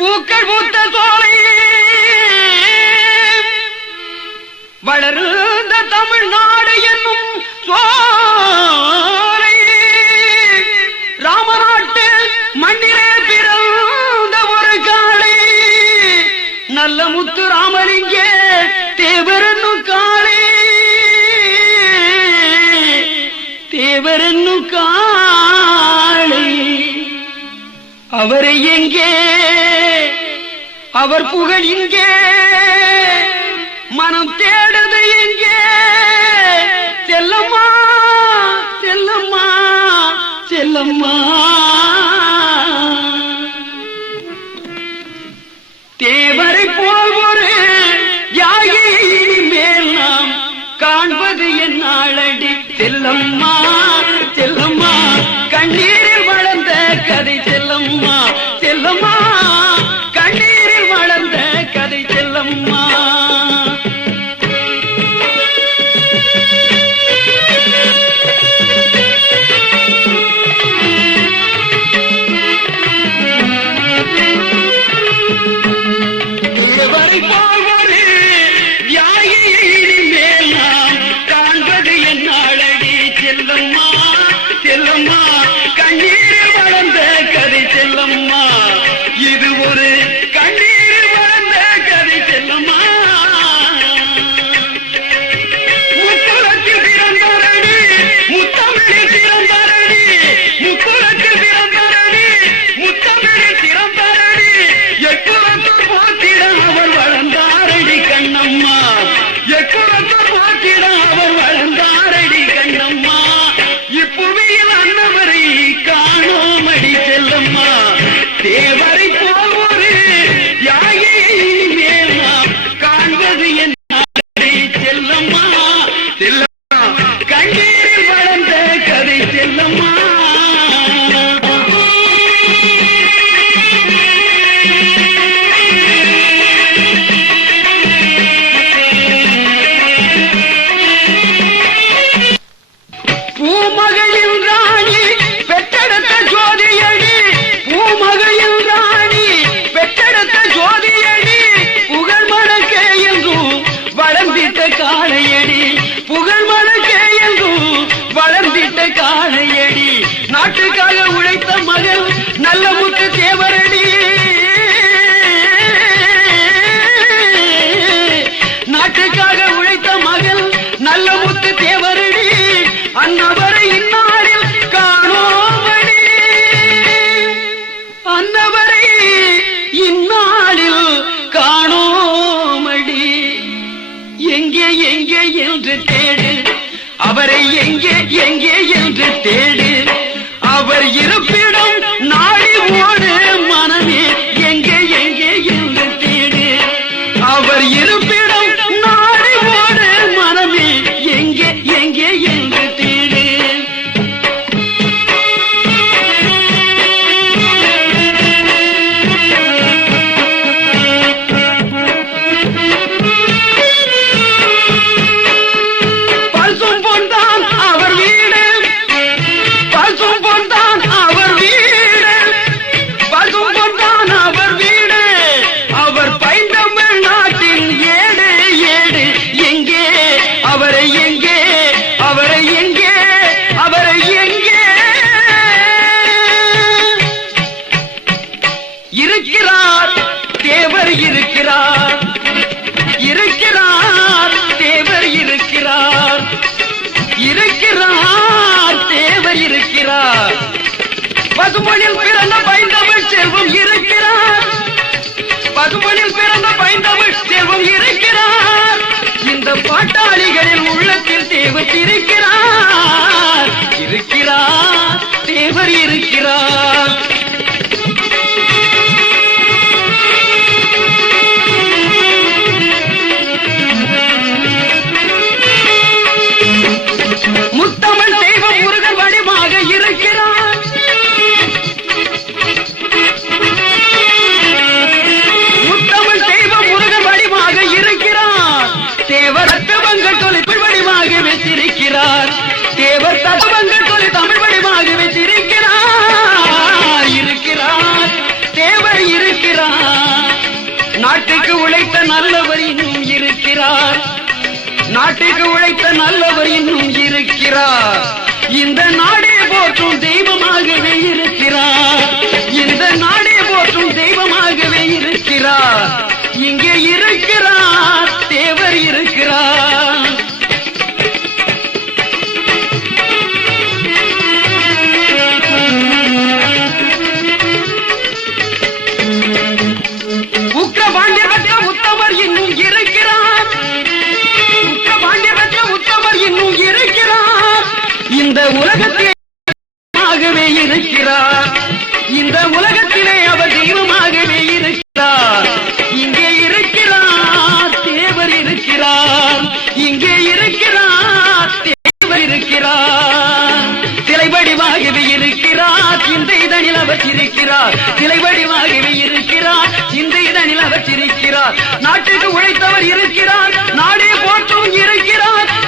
பூக்கள் பூத்த சோலை. வளர்ந்த தமிழ்நாடு என்னும் சோலை. ராமநாட்டு மண்ணிலே பிறந்த ஒரு காளை. நல்ல முத்து ராமலிங்கே தேவரன்னு காளை. தேவரன்னு காளை. அவரை எங்கே அவர் புகழ் இங்கே. மனம் தேடுது எங்கே. செல்லம்மா செல்லம்மா செல்லம்மா. தேவரை போல் ஒரு யாகியை இனிமேல் நாம் காண்பது என் நாளடி. செல்லம்மா செல்லம்மா கண்ணீர் தண்ணி அவரை எங்கே எங்கே என்று தேடு. அவர் இருப்பிடம் நாடி ஓடி. கூட்டாளிகளின் உள்ளத்தில் தேவர் இருக்கிறார். இருக்கிறார். தேவர் இருக்கிறார். உக்ரபாண்டியபட்ச உத்தமர் இன்னும் இருக்கிறார் உக்ரபாண்டியபட்ச உத்தமர் இன்னும் இருக்கிறார் இந்த உலகத்திலே இருக்கிறார். இந்த உலகத்திலே அவர் இருக்கிறார் சிலை வடிவாகவே இருக்கிறார். சிந்தை தனில் இருக்கிறார் நாட்டுக்கு உழைத்தவர் இருக்கிறார். நாடே போற்றும் இருக்கிறார்.